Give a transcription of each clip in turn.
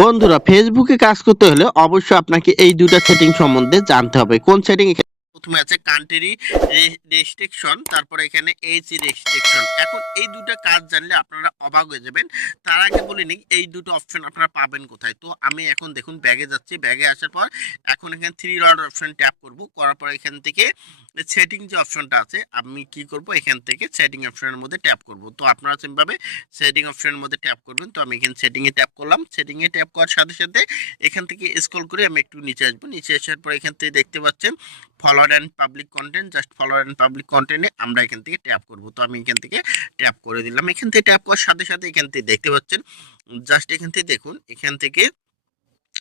বন্ধুরা ফেসবুকে কাজ করতে হলে অবশ্যই আপনাকে এই দুটো সেটিং সম্বন্ধে জানতে হবে। কোন সেটিং প্রথমে আছে কান্ট্রি রেস্ট্রিকশন তারপরে এখানে এইচ রেস্ট্রিকশন এখন এই দুটো কাজ জানলে আপনারা অবাক হয়ে যাবেন। তার আগে বলে নিই, এই দুটো অপশন আপনারা পাবেন কোথায়? তো আমি এখন দেখুন ব্যাগে যাচ্ছি। ব্যাগে আসার পর এখন এখানে থ্রি রড অপশন ট্যাপ করব। করার পর এখান থেকে সেটিং যে অপশনটা আছে, আমি কি করব? এখান থেকে সেটিং অপশনের মধ্যে ট্যাপ করব। তো আপনারা সিম্পভাবে সেটিং অপশনের মধ্যে ট্যাপ করবেন। তো আমি এখানে সেটিংয়ে ট্যাপ করলাম। সেটিংয়ে ট্যাপ করার সাথে সাথে এখান থেকে স্ক্রল করে আমি একটু নিচে আসব। নিচে আসার পর এখান থেকে দেখতে পাচ্ছেন follower and public content just follower and public কন্টেন্টে আমরা এখান থেকে ট্যাপ করব। তো আমি এখান থেকে ট্যাপ করে দিলাম। এখান থেকে ট্যাপ করার সাথে সাথে এখান থেকে দেখতে পাচ্ছেন জাস্ট এখান থেকে দেখুন, এখান থেকে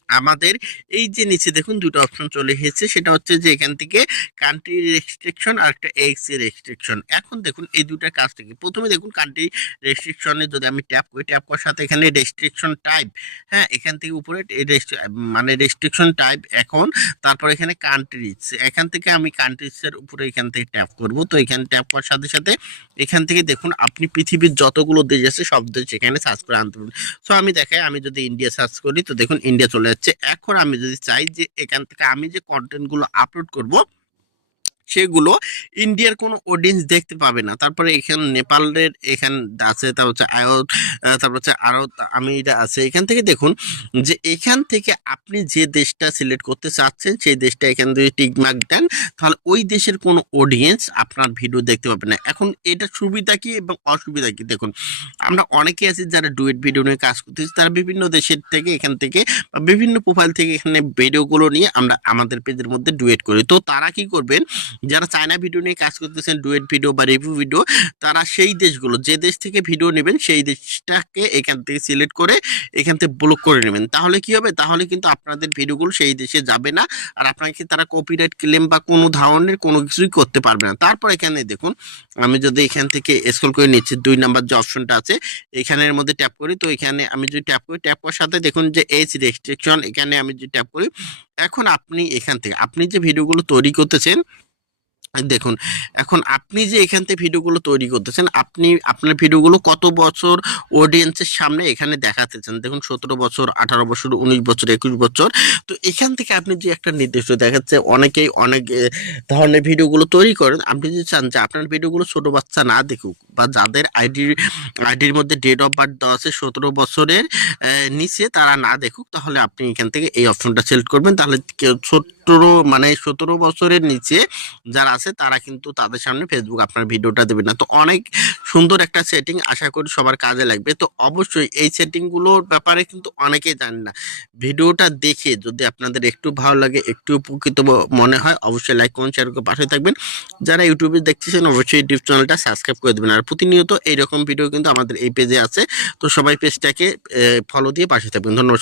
আমাদের এই যে নিচে দেখুন দুটো অপশন চলে এসেছে। সেটা হচ্ছে যে এখান থেকে কান্ট্রি রেস্ট্রিকশন আর একটা এক্স রেস্ট্রিকশন এখন দেখুন এই দুটার কাজ থেকে, প্রথমে দেখুন কান্ট্রি রেস্ট্রিকশনে যদি আমি ট্যাপ করি ট্যাপ করার সাথে এখানে রেস্ট্রিকশন টাইপ হ্যাঁ এখান থেকে উপরে মানে রেস্ট্রিকশন টাইপ এখন, তারপর এখানে কান্ট্রিজ এখান থেকে আমি কান্ট্রিজের উপরে এখান থেকে ট্যাপ করব। তো এখানে ট্যাপ করার সাথে সাথে এখান থেকে দেখুন আপনি পৃথিবীর যতগুলো দেশ আছে সব দেশ এখানে সার্চ করে আনতে পারবেন। সো আমি দেখাই, আমি যদি ইন্ডিয়া সার্চ করি, তো দেখুন ইন্ডিয়া চলে যাচ্ছে এখন আমি যদি চাই যে এখান থেকে আমি যে কন্টেন্টগুলো আপলোড করব সেগুলো ইন্ডিয়ার কোনো অডিয়েন্স দেখতে পাবে না। তারপরে এখানে নেপালের এখান আছে, তারপর হচ্ছে আয়ত তারপর হচ্ছে আরও আমি এটা আছে। এখান থেকে দেখুন যে এখান থেকে আপনি যে দেশটা সিলেক্ট করতে চাচ্ছেন, সেই দেশটা এখান থেকে টিকমার্ক দেন, তাহলে ওই দেশের কোনো অডিয়েন্স আপনার ভিডিও দেখতে পাবে না। এখন এটা সুবিধা কি এবং অসুবিধা কি? দেখুন, আমরা অনেকে আছি যারা ডুয়েট ভিডিও নিয়ে কাজ করতেছি, তারা বিভিন্ন দেশের থেকে এখান থেকে বিভিন্ন প্রোফাইল থেকে এখানে ভিডিওগুলো নিয়ে আমরা আমাদের পেজের মধ্যে ডুয়েট করি। তো তারা কি করবেন যারা চায়না ভিডিও নিয়ে কাজ করতেছেন, ডুয়েট ভিডিও বা রিভিউ ভিডিও তারা সেই দেশগুলো, যে দেশ থেকে ভিডিও নেবেন, সেই দেশটাকে এখান থেকে সিলেক্ট করে এখান থেকে ব্লক করে নেবেন। তাহলে কি হবে? তাহলে কিন্তু আপনাদের ভিডিওগুলো সেই দেশে যাবে না, আর আপনাকে তারা কপিরাইট ক্লেম বা কোনো ধরনের কোনো কিছুই করতে পারবে না। তারপর এখানে দেখুন, আমি যদি এখান থেকে স্ক্রল করে নিচ্ছি, দুই নাম্বার যে অপশনটা আছে, এখানের মধ্যে ট্যাপ করি, তো এখানে আমি যদি ট্যাপ করি ট্যাপ করার সাথে দেখুন যে এজ রেস্ট্রিকশন এখানে আমি যদি ট্যাপ করি, এখন আপনি এখান থেকে, আপনি যে ভিডিওগুলো তৈরি করতেছেন দেখুন, এখন আপনি যে এখান থেকে ভিডিওগুলো তৈরি করতেছেন, আপনি আপনার ভিডিওগুলো কত বছর অডিয়েন্সের সামনে এখানে দেখাতে চান দেখুন, সতেরো বছর, আঠারো বছর, উনিশ বছর, একুশ বছর। তো এখান থেকে আপনি যে একটা নির্দিষ্ট দেখাচ্ছে, অনেকেই অনেক ধরনের ভিডিওগুলো তৈরি করেন। আপনি যদি চান যে আপনার ভিডিওগুলো ছোট বাচ্চা না দেখুক বা যাদের আইডির আইডির মধ্যে ডেট অফ বার্থ দেওয়া আছে সতেরো বছরের নিচে তারা না দেখুক, তাহলে আপনি এখান থেকে এই অপশনটা সিলেক্ট করবেন। তাহলে সতেরো মানে সতেরো বছরের নিচে যারা আছে, তারা কিন্তু তাদের সামনে ফেসবুক আপনার ভিডিওটা দেবে না। তো অনেক সুন্দর একটা সেটিং আশা করি সবার কাজে লাগবে। তো অবশ্যই এই সেটিংগুলোর ব্যাপারে কিন্তু অনেকেই জানেন না। ভিডিওটা দেখে যদি আপনাদের একটু ভালো লাগে, একটু উপকৃত মনে হয়, অবশ্যই লাইক কমেন্ট শেয়ার করে পাশে থাকবেন। যারা ইউটিউবে দেখতেছেন, অবশ্যই ইউটিউব চ্যানেলটা সাবস্ক্রাইব করে দেবেন। আর প্রতিনিয়ত এইরকম ভিডিও কিন্তু আমাদের এই পেজে আছে। তো সবাই পেজটাকে ফলো দিয়ে পাশে থাকবেন। ধন্যবাদ।